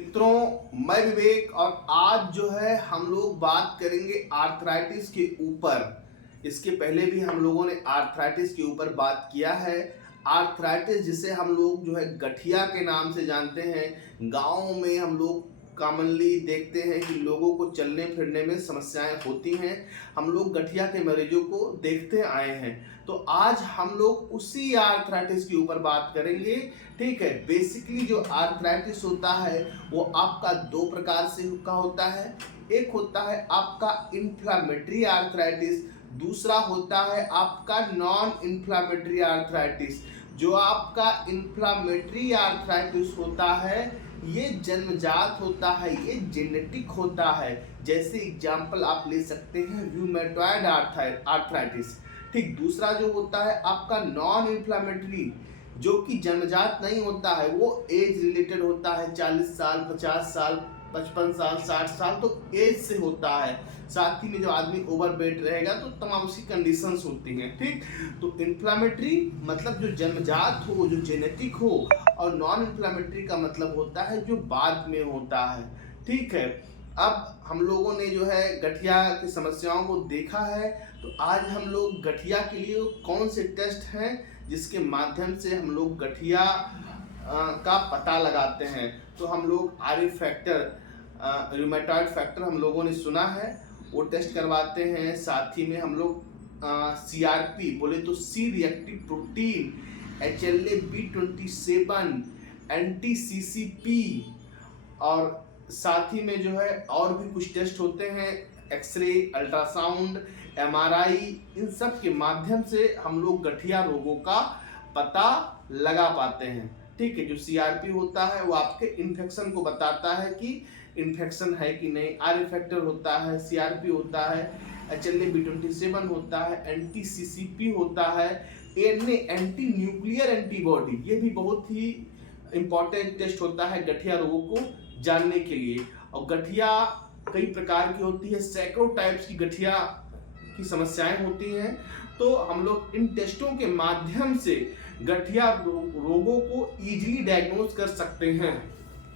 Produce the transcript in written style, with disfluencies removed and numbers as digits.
मित्रों, मैं विवेक और आज जो है हम लोग बात करेंगे आर्थराइटिस के ऊपर। इसके पहले भी हम लोगों ने आर्थराइटिस के ऊपर बात किया है। आर्थराइटिस जिसे हम लोग जो है गठिया के नाम से जानते हैं। गाँव में हम लोग कॉमनली देखते हैं कि लोगों को चलने फिरने में समस्याएं होती हैं। हम लोग गठिया के मरीजों को देखते आए हैं। तो आज हम लोग उसी आर्थराइटिस के ऊपर बात करेंगे। ठीक है, बेसिकली जो आर्थराइटिस होता है वो आपका दो प्रकार से का होता है। एक होता है आपका इन्फ्लामेटरी आर्थराइटिस, दूसरा होता है आपका नॉन इन्फ्लामेटरी आर्थराइटिस। जो आपका इन्फ्लामेटरी आर्थराइटिस होता है ये जन्मजात होता है, ये जेनेटिक होता है। जैसे एग्जाम्पल आप ले सकते हैं रूमेटॉइड आर्थराइटिस। ठीक, दूसरा जो होता है आपका नॉन इन्फ्लामेटरी जो कि जन्मजात नहीं होता है, वो एज रिलेटेड होता है। 40 साल, 50 साल, 55 साल, 60 साल तो एज से होता है। साथ ही में जो आदमी ओवरवेट रहेगा तो तमाम उसकी कंडीशंस होती हैं। ठीक, तो इन्फ्लामेटरी मतलब जो जन्मजात हो, जो जेनेटिक हो, और नॉन इन्फ्लामेटरी का मतलब होता है जो बाद में होता है। ठीक है, अब हम लोगों ने जो है गठिया की समस्याओं को देखा है। तो आज हम लोग गठिया के लिए कौन से टेस्ट हैं जिसके माध्यम से हम लोग गठिया का पता लगाते हैं। तो हम लोग आर फैक्टर, रूमेटॉइड फैक्टर हम लोगों ने सुना है, वो टेस्ट करवाते हैं। साथ ही में हम लोग CRP बोले तो C reactive protein, HLA-B27, anti-CCP, और साथ ही में जो है और भी कुछ टेस्ट होते हैं, एक्सरे, अल्ट्रासाउंड, MRI। इन सब के माध्यम से हम लोग गठिया रोगों का पता लगा पाते हैं। ठीक है, जो CRP होता है वो आपके इन्फेक्शन को बताता है कि इन्फेक्शन है कि नहीं। आर फैक्टर होता है, CRP होता है, HLA-B27 होता है, anti-CCP होता है, एंटी न्यूक्लियर एंटीबॉडी। ये भी बहुत ही इंपॉर्टेंट टेस्ट होता है गठिया रोगों को जानने के लिए। और गठिया कई प्रकार की होती है, सैकड़ों टाइप्स की गठिया की समस्याएं होती हैं। तो हम लोग इन टेस्टों के माध्यम से गठिया रोगों को इजीली डायग्नोज कर सकते हैं।